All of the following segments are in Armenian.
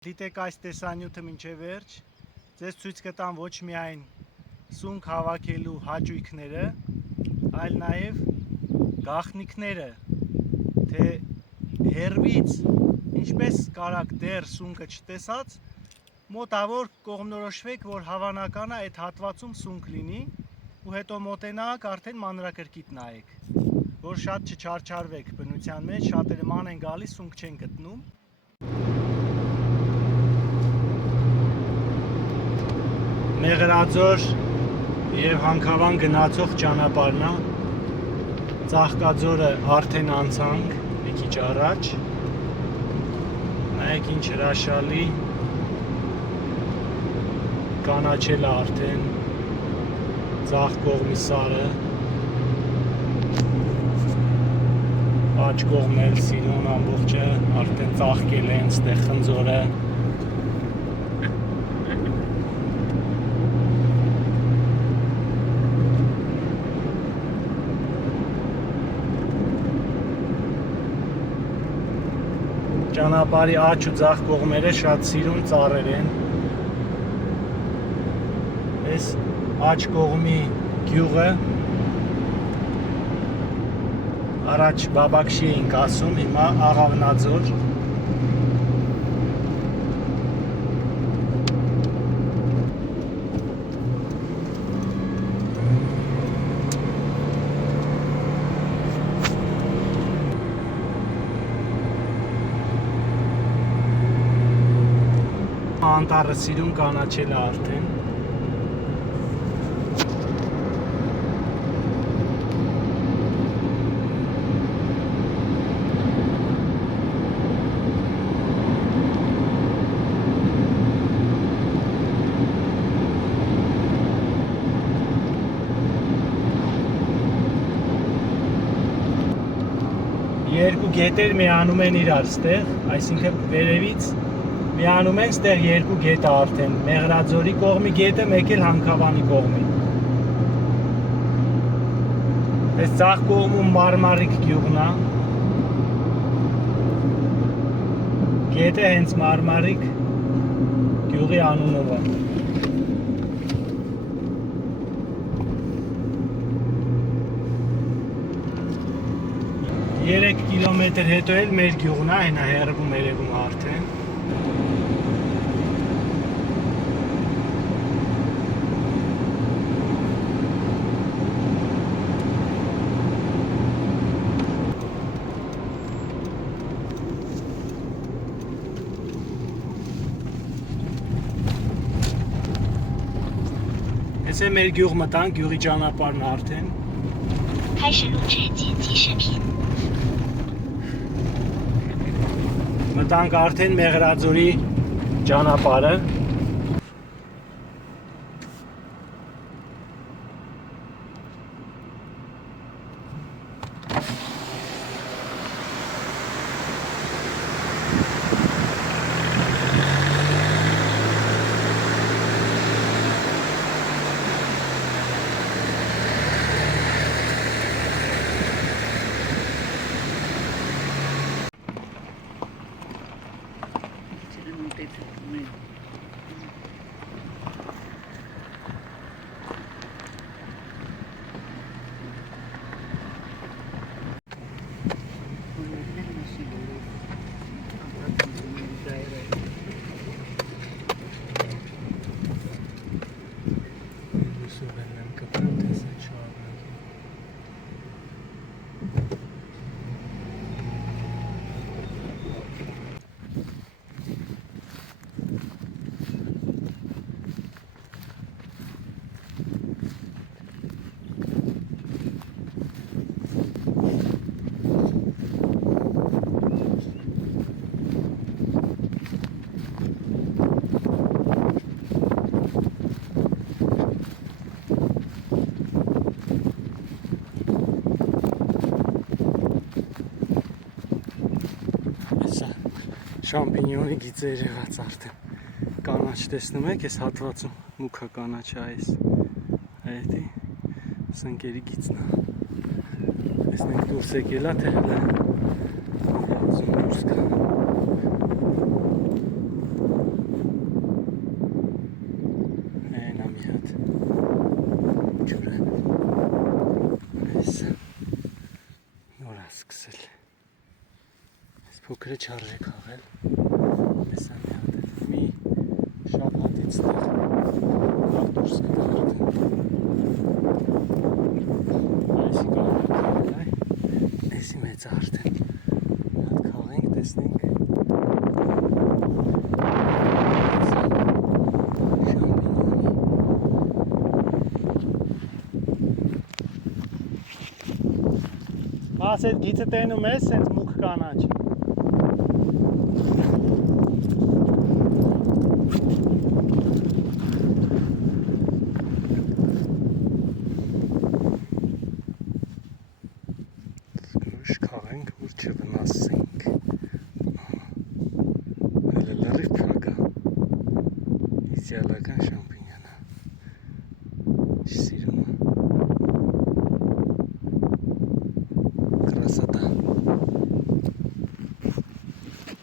Դիտեք այս տեսանյութը մինչև վերջ, ձեզ ցույց կտամ ոչ միայն սունկ հավաքելու հաճույքները, այլ նաև գաղտնիքները, թե հեռվից ինչպես կարաք դեռ սունկը չտեսած, մոտավոր կողմնորոշվեք, որ հավանական է այդ հատվածում սունկ լինի ու հետո մոտենաք արդեն մանրակրկիտ նայեք, որ շատ չչարչարվեք բնության մեջ, շատերը ման են գալիս, սունկ չեն գտնում։ Մեղրաձոր և Հանքավան գնացող ճանապարհն է, Ծաղկաձորը արդեն անցանք մի քիչ առաջ, նայեք ինչ հրաշալի, կանաչել է արդեն ձախ կողմի սարը, աջ կողմն էլ Սիրուն ամբողջը արդեն ծաղկել են, ստեղ խնձորը։ Ճանապարհի աջ ու ձախ կողմերը շատ սիրուն ծառեր են։ Այս աջ կողմի գյուղը առաջ Բաբակշի էինք ասում, հիմա Աղավնաձոր։ Անտառը Սիրուն կանաչել է արդեն։ Երկու գետեր միանում են իրար ստեղ, այսինքն վերևից միանում են ստեղ երկու գետ է արդեն, Մեղրաձորի կողմի գետը, մեկ էլ Հանքավանի կողմի։ Այս ձախ կողմում Մարմարիկ գյուղն է։ Գետը հենց Մարմարիկ գյուղի անունով է։ 3 կիլոմետր հետո էլ մեր գյուղն է, հենա հեռվում երևում արդեն։ Այս է մեր գյուղ մտանք, գյուղի ճանապարհն արդեն։ Մտանք արդեն Մեղրաձորի ճանապարհը։ Շամպինյոնի գիծեր եղած արդեն կանաչ տեսնում եք, այս հատվածում մուքա կանաչ է այս այդի սնկերի գիծն է, տեսնենք դուրս եկել է, թե հլը դուրս կա։ փոքր է չարժե քաղել։ Հեսա մի հատ մի շաբաթից տեղ լավ դուրս կտա արդեն։ Այսի կարող է այ էսի մեծ արդեն մի հատ քաղենք, տեսնենք Աս այդ գիծը տենում ես, սենց մուկ կանաչ։ Սկրուշ քաղենք, որ չվնասենք։ Հելը լրիվ պրագա։ Իդեալական շամպինյոնա։ Չսիրում է։ Կրասատա։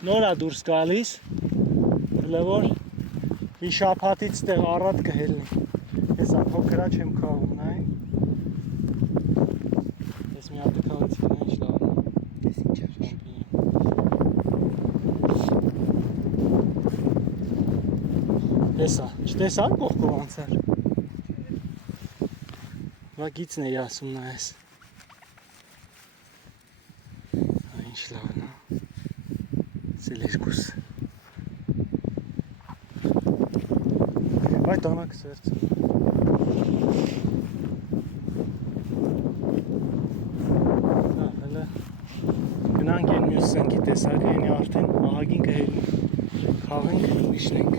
Նորա դուրս գալիս, հլևոր մի շաբաթից տեղ առատ կհելնի։ Հեսա փոքրա չեմ քաղում, նայ։ Ես մի հատը քաղեցի նա ինչ լավն է։ Ես ինչ էր շամպինյոն։ Հեսա, չտեսար կողքով անցար։ Վա գիծն էի ասում նայես։ Ինչ լավն է։ Սելերկուս։ Այ տանակ սերց։ Հələ գնանք են մյուս սնկի տեսակը ենի արդեն ահագին կհելնի։ Խաղենք, իշնենք։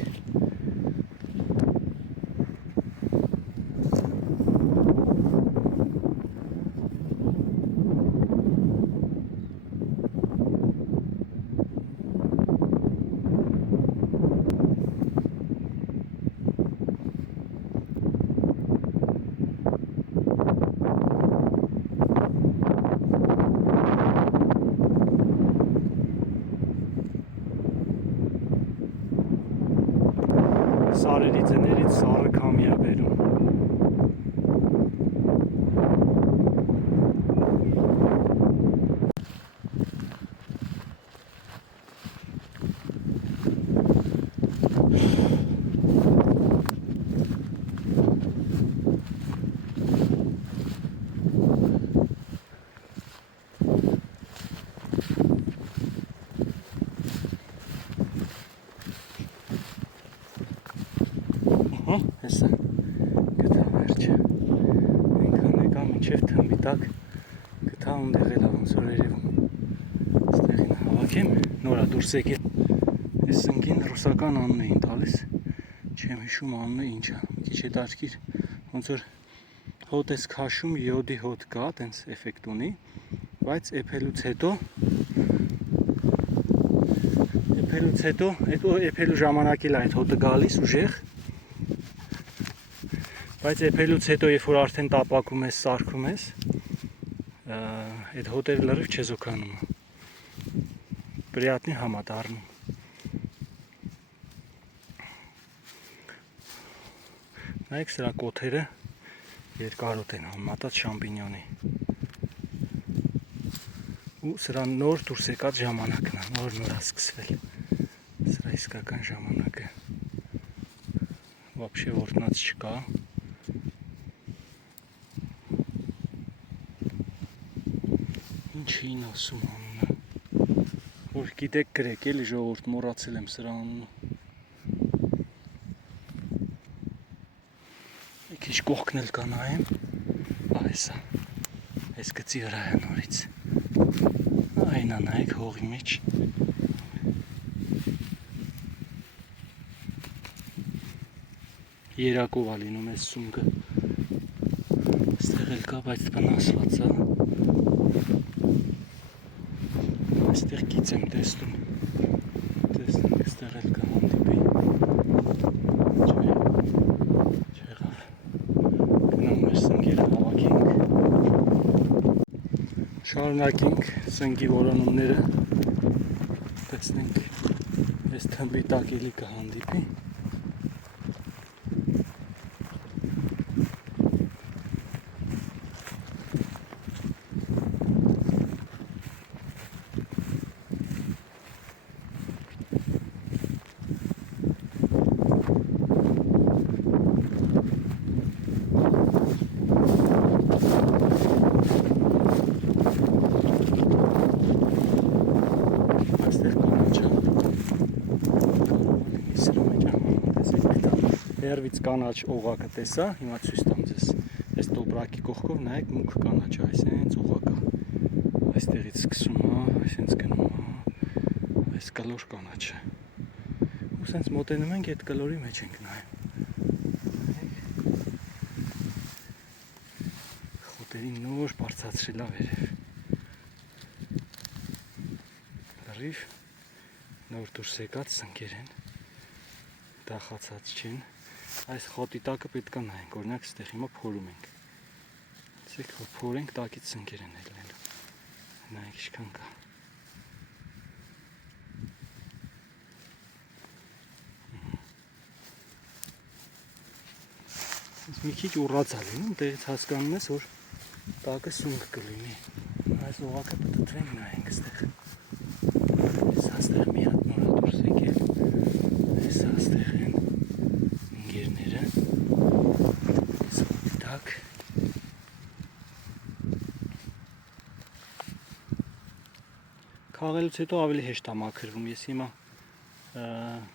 Սարերի ձներից սարը քամի է բերում։ Հեսա գտա վերջը այնքան եկա մինչև թմբի տակ գտա ունդեղ էլ ոնց որ երևում ստեղին հավաքեմ նորա դուրս եկել այս սնկին ռուսական անուն էին տալիս չեմ հիշում անունը ինչ է մի քիչ հետաքրքիր ոնց որ հոտ ես քաշում յոդի հոտ կա տենց էֆեկտ ունի բայց էփելուց հետո էփելու ժամանակ էլ այդ հոտը գալիս ուժեղ Բայց էփելուց հետո երբ որ արդեն տապակում ես, սարքում ես, այդ հոտերը լրիվ չեզոքանում է։ Պրիատնի համադառնում։ Նայեք սրա կոթերը երկարոտ են համատած շամպինյոնի։ Ու սրա նոր դուրս եկած ժամանակն է, նոր է սկսվել։ Սրա իսկական ժամանակը։ Вообще որտնած չկա։ Ինչին ասում անունը, որ գիտեք գրեք էլի ժողովուրդ մոռացել եմ սրա անունը։ Մի քիչ կողքն էլ կա նայեմ, այսա, այս գծի վրա է նորից, այն է նայեք հողի մեջ, երակով է լինում այս սունկը, այստեղ էլ կա, բայց վնասված է։ Այստեղ գիծ եմ տեսնում, տեսնենք այստեղ էլ կհանդիպի, չեղավ, գնամ մեր սնկերը հավաքենք, շարունակենք սնկի որոնումները, տեսնենք այս թմբի տակ էլի կհանդիպի, հերվից կանաչ օղակը տեսա, հիմա ցույց տամ ձեզ։ Այս տոպրակի կողքով նայեք մուգ կանաչ, այսենց օղակը։ Այստեղից սկսում է, այսենց գնում է, այս կլոր կանաչը։ Ու սենց մոտենում ենք այդ կլորի մեջ ենք նայում։ Խոտերին նոր բարձրացրել է վերև։ Լրիվ նոր դուրս եկած սնկեր են, դախացած չեն։ Այս խոտի տակը պետք է նայենք, օրինակ ստեղ հիմա փորում ենք։ Ցեք որ փորենք, տակից սնկեր են ելնելու։ Նայեք ինչքան կա։ Մի քիչ ուռած է լինում, տեղից հասկանում ես, որ տակը սունկ կլինի։ Այս օղակը պտտվենք նայենք ստեղ։ Այս աստեղ մի հատ նոր է դուրս եկել։ Այս աստեղ են ընկերները։ Այս խոտի տակ։ Քաղելուց հետո ավելի հեշտ է մաքրվում։ Ես հիմա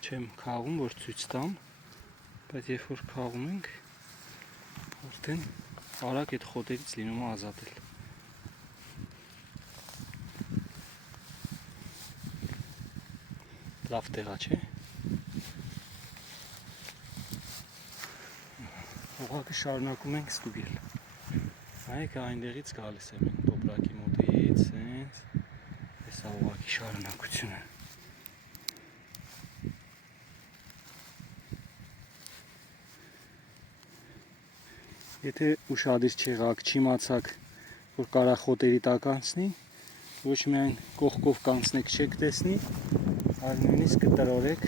չեմ քաղում, որ ցույց տամ, բայց երբ որ քաղում ենք, արդեն արագ այդ խոտերից լինում է ազատել։ Լավ տեղա չէ։ Օղակը շարունակում ենք ստուգել։ Նայեք այնտեղից գալիս է մենք տոպրակի մոտից, սենց։ Այս է օղակի շարունակությունը։ Եթե ուշադիր չեղաք, չիմացաք, որ կարա խոտերի տակ անցնի, ոչ միայն կողքով կանցնեք չեք տեսնի, այլ նույնիսկ կտրորեք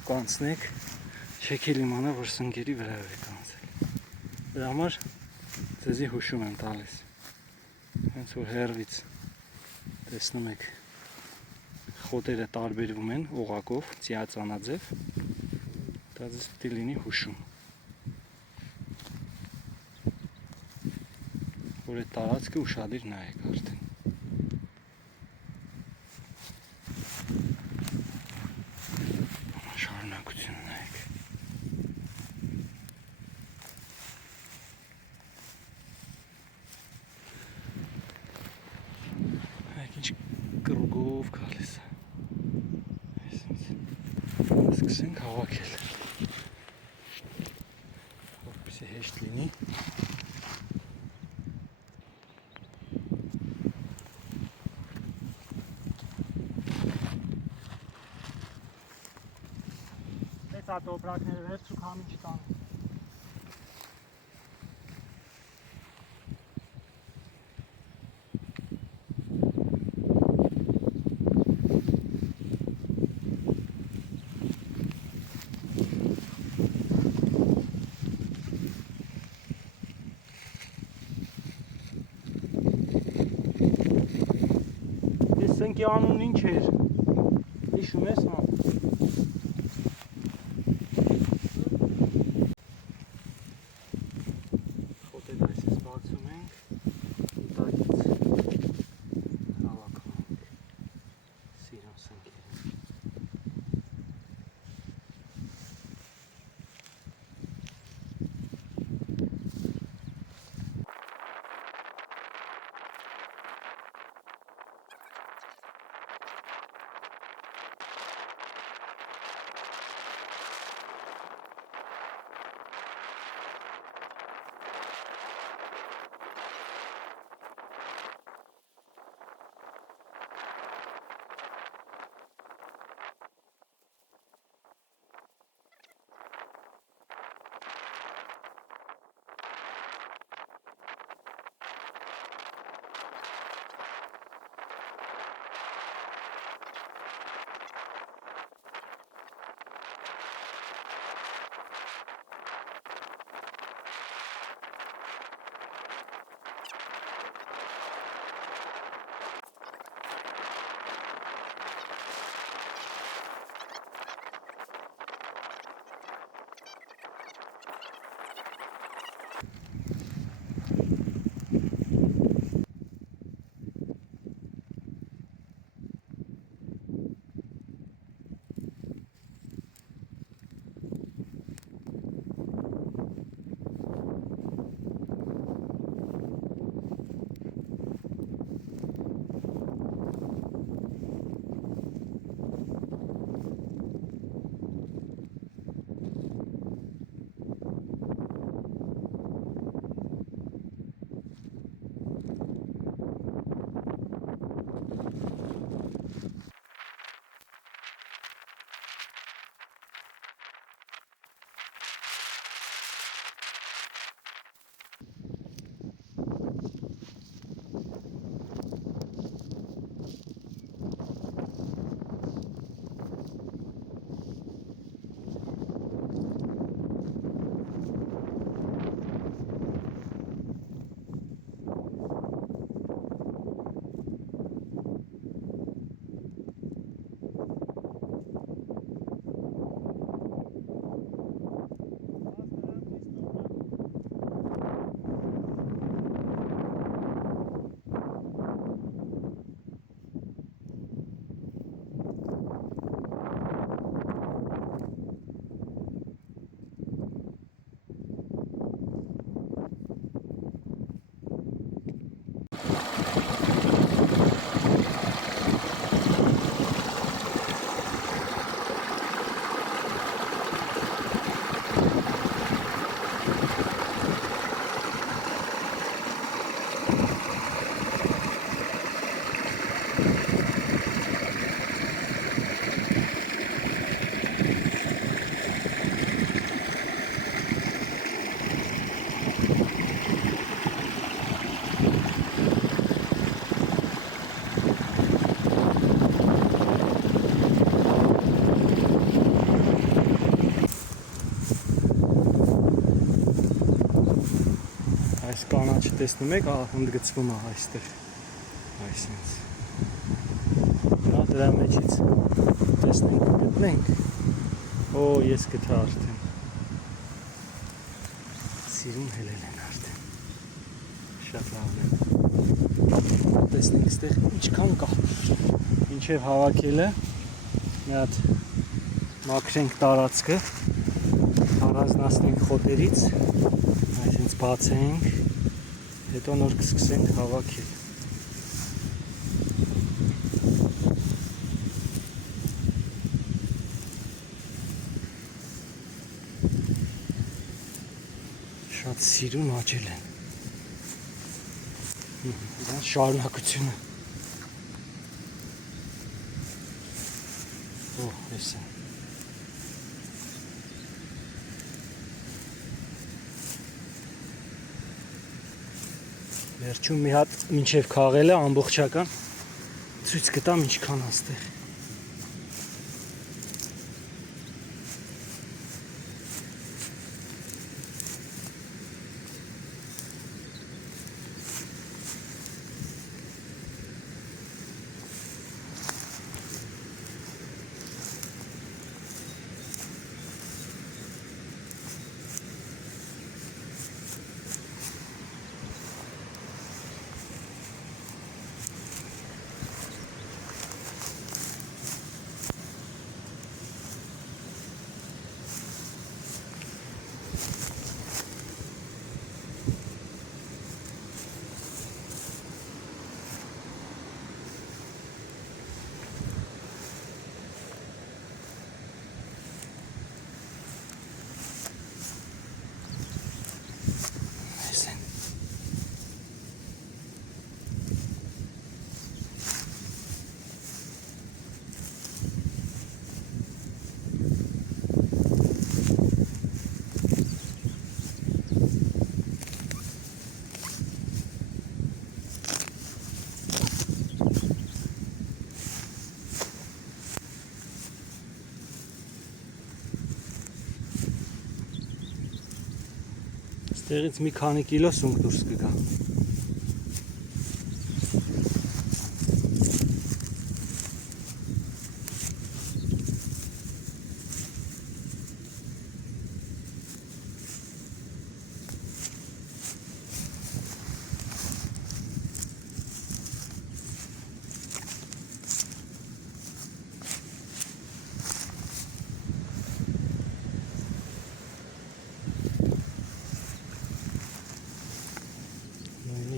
ու կանցնեք, չեք էլ իմանա, որ սնկերի վրայով եք անցել։ Դրա համար ձեզի հուշում եմ տալիս։ Հենց որ հեռվից տեսնում եք խոտերը տարբերվում են օղակով, ծիածանաձև, դա ձեզ պետք է լինի հուշում։ Որ այդ տարածքը ուշադիր նայեք արդեն։ Շարունակությունը նայեք։ Նայեք ինչ կրուգով գալիս է։ Սկսենք հավաքել։ Որպեսզի հեշտ լինի։ Սա տոպրակները վերջ ու քամի չտան։ Այս սնկի անունն ինչ էր։ Հիշում ես, հա։ կանաչը տեսնում եք, ընդգծվում է այստեղ, այսինքն դրա մեջից տեսնենք գտնենք, ես գտա արդեն, սիրուն հելել են արդեն, շատ լավն է, տեսնենք ստեղ ինչքան կա, ինչև հավաքելը, մի հատ մաքրենք տարածքը, առանձնացնենք խոտերից, այսինքն բացենք, հետո նոր կսկսենք հավաքել։ Շատ սիրուն աճել են։ Դրանց շարունակությունը։ Էս է։ Վերջում մի հատ մինչև քաղելը ամբողջական ցույց կտամ ինչքան աստեղ։ Ստեղից մի քանի կիլո սունկ դուրս կգա։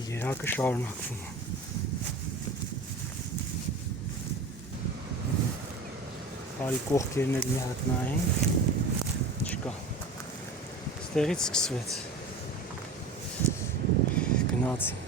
Երակը շարունակվում է։ Բարի կողքերն էլ մի հատ նայենք, չկա։ Ստեղից սկսվեց։ Գնացինք։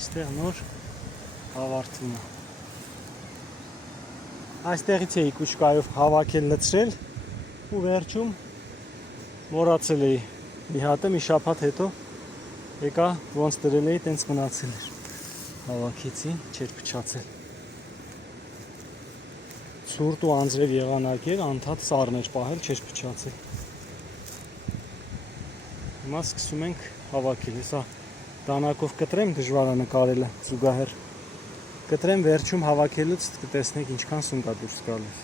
Այստեղ նոր հավարտվում է։ Այստեղից էի կուշկայով հավաքել լցրել ու վերջում մոռացել էի մի հատը մի շաբաթ հետո եկա ոնց դրել էի տենց մնացել էր։ Հավաքեցի, չէր փչացել։ Ցուրտ ու անձրև եղանակ էր, անդադ սառն էր պահել, չէր փչացել։ Հիմա սկսում ենք հավաքել, հեսա դանակով կտրեմ, դժվար է նկարելը զուգահեռ։ Կտրեմ վերջում հավաքելուց կտեսնեք ինչքան սունկ է դուրս գալիս։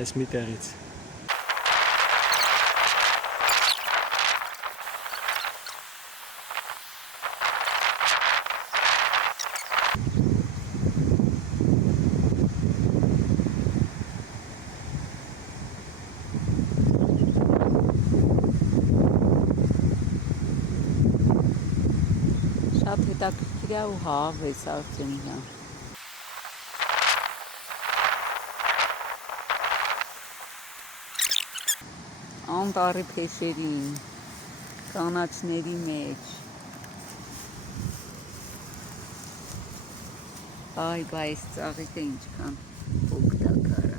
Այս մի տեղից։ Շատ հետաքրքիր է ու հավ է Արտեմյան։ Անտառի փեշերին, կանաչների մեջ։ Այ այս ծաղիկը ինչքան օգտակար է,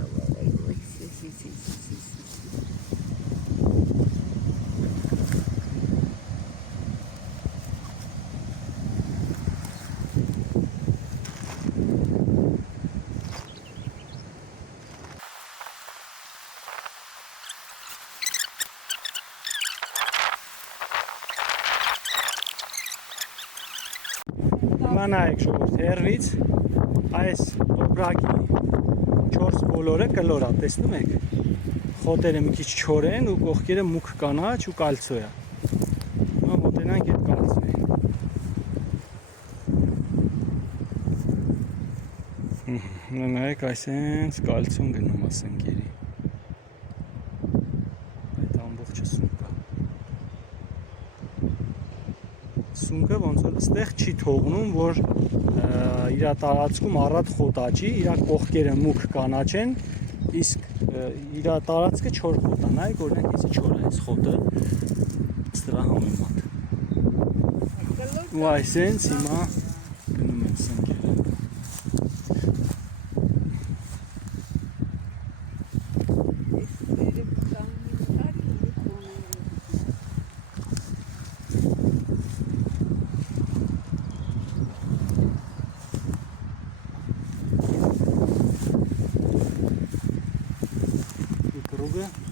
Նայեք ժողովուրդ, հեռվից այս տոպրակի 4 բոլորը կլոր է, տեսնում եք։ Խոտերը մի քիչ չոր են ու կողքերը մուգ կանաչ ու կալցո է։ Հիմա մոտենանք այդ կալցոյին։ Նայեք, այսենց կալցոն գնում է սնկերի։ Այդ ամբողջը սունկ է։ Սունկը ոնց որ այստեղ չի թողնում, որ իր տարածքում առատ խոտ աճի, իր կողքերը մուգ կանաչ են, իսկ իր տարածքը չոր խոտ է, նայեք օրինակ էսի չոր է այս խոտը, դրա համեմատ։ Ու այսենց հիմա գնում են սնկերը։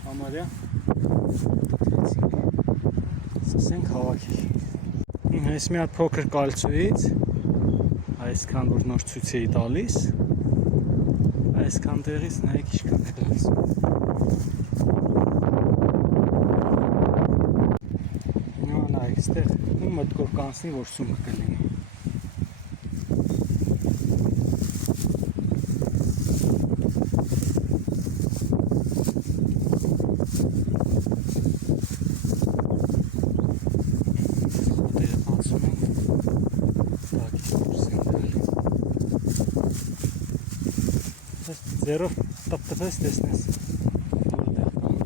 Համարյա սկսենք հավաքել։ Այս մի հատ փոքր կալցոյից այսքան որ նոր ցույց էի տալիս, այսքան տեղից նայեք ինչքան է դարձում։ Նայեք, այստեղ ու մտքով կանցնի, որ սունկ կլինի։ Ձերով տպտպես տեսնես, որտեղ կան,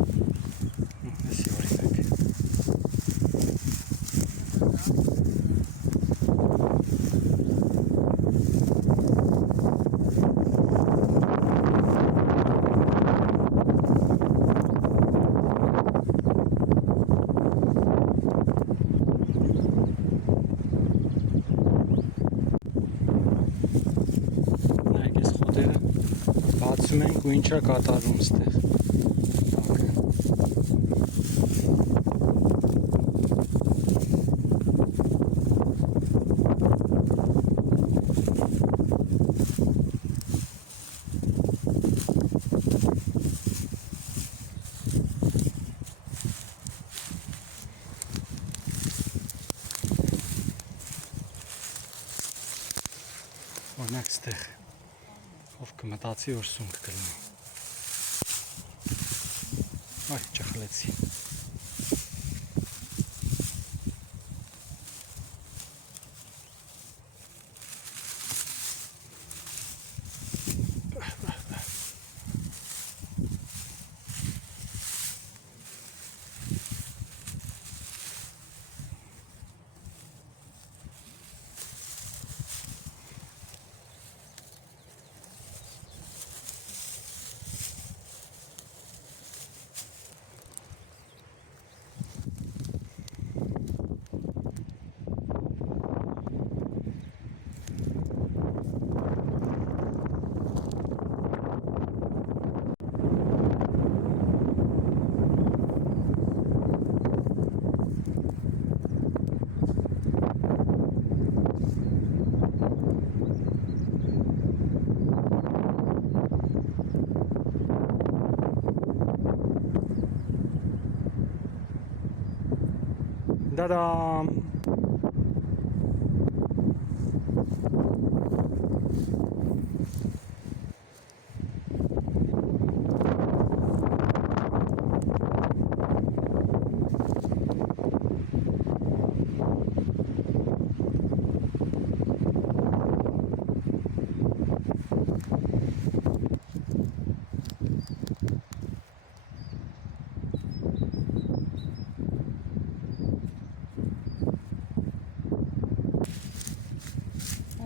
էսի օրինակ։ Նայեք ես խոտերը բացում ենք ու ինչա կատարում ստեղ։ Օրինակ ստեղ ով կմտածի, որ սունկ կլինի։ Այ, ճխլեցի։ Da-dam!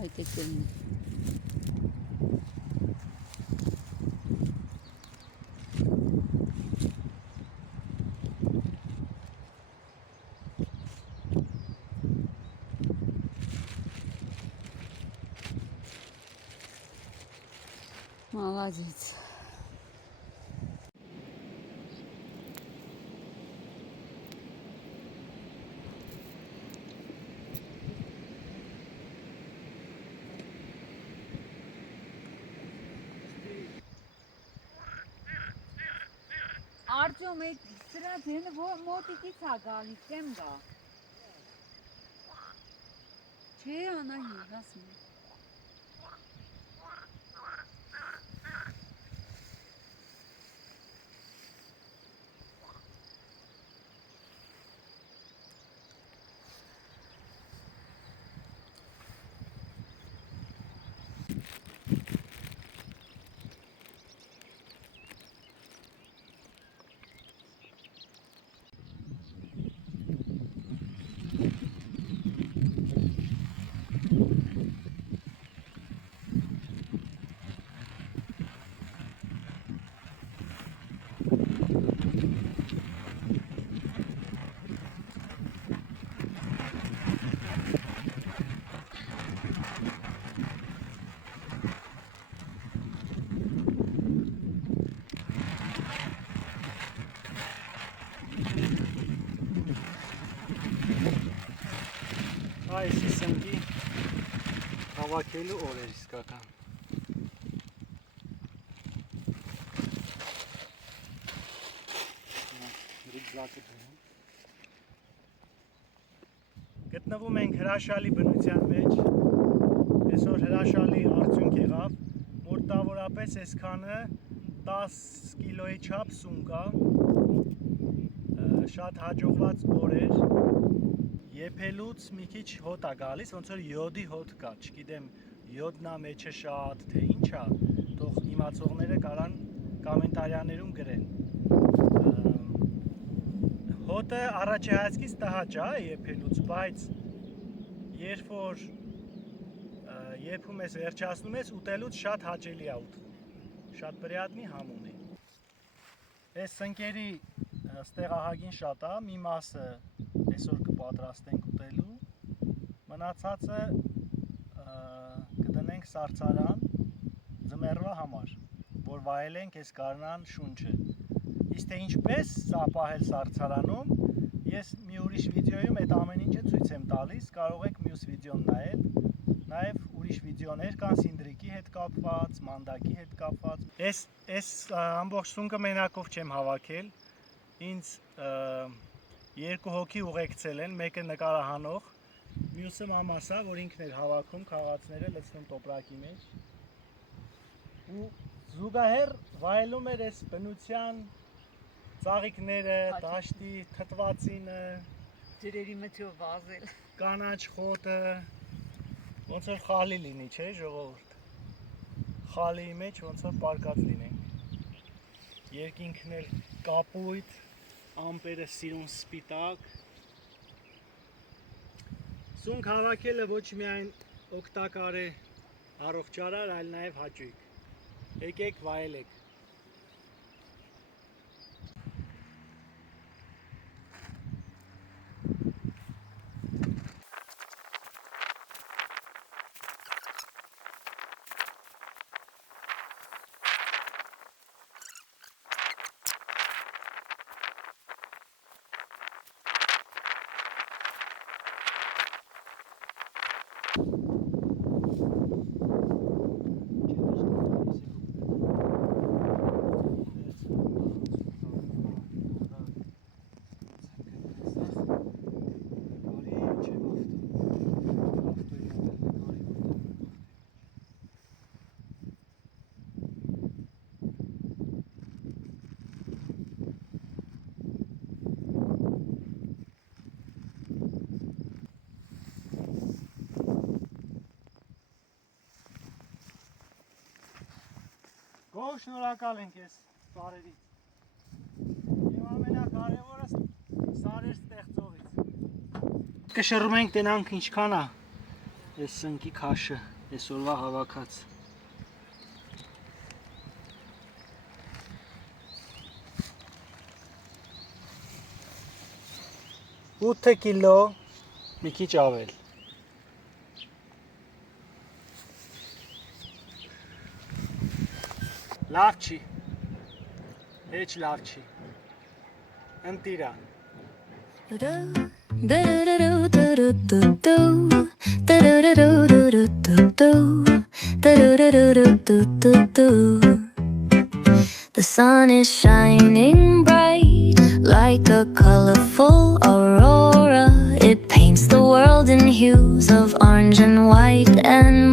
Այդ է կլինի։ Молодец. Արտյոմ, այդ սրա ձենը մոտիկից է գալիս, կեմ գա։ Չէ, Անահիտ, ասում եմ։ Այս իսնգի հավաքելու օրեր իսկական։ Գտնվում ենք հրաշալի բնության մեջ։ Այսօր հրաշալի արդյունք եղավ, մոտավորապես այսքանը 10 կիլոյի չափ սուն կա, շատ հաջողված օր էր, եփելուց մի քիչ հոտ է գալիս, ոնց որ յոդի հոտ կա, չգիտեմ յոդն է մեջը շատ, թե ինչ է, թող իմացողները կարան կոմենտարիաներում գրեն։ Հոտը առաջահայացքից տհաճ է եփելուց, բայց երբ որ եփում ես, վերջացնում ես, ուտելուց շատ հաճելի է ուտվում, շատ պրիատնի համ ունի։ Այս սնկերի ստեղահագին շատ է, մի մասը այսօր կպատրաստենք ուտելու, մնացածը կդնենք սառցարան ձմեռվա համար, որ վայելենք այս գարնան շունչը։ Իսկ թե ինչպես սա պահել սառցարանում, ես մի ուրիշ վիդեոյում այդ ամեն ինչը ցույց եմ տալիս, կարող եք մյուս վիդեոն նայել, նաև ուրիշ վիդեոներ կան սինդրիկի հետ կապված, մանդակի հետ կապված։ Այս ամբողջ սունկը մենակով չեմ հավաքել, ինձ երկու հոգի ուղեկցել են, մեկը նկարահանող, մյուսը մամասա, որ ինքն էր հավաքում քաղացները, լցնում տոպրակի մեջ։ Ու զուգահեռ վայելում էր այս բնության ծաղիկները, դաշտի թթվածինը, Ջրերի մեջով վազել։ կանաչ խոտը, ոնց որ խալի լինի, չէ՞ ժողովուրդ։ Խալիի մեջ ոնց որ պարկած լինենք։ Երկինքն էլ կապույտ, ամպերը սիրուն սպիտակ։ Սունկ հավաքելը ոչ միայն օգտակար է առողջարար, այլ նաև հաճույք։ Եկեք վայելեք։ Գոհ շնորհակալ ենք ես սարերից։ Եվ ամենակարևորը սարեր ստեղծողից։ Կշռում ենք տենանք ինչքան է այս սնկի քաշը։ Այսօրվա հավաքած 8 կիլո մի քիչ ավել լավ չի հեչ լավ չի ընտիրան The sun is shining bright like a colorful aurora. It paints the world in hues of orange and white and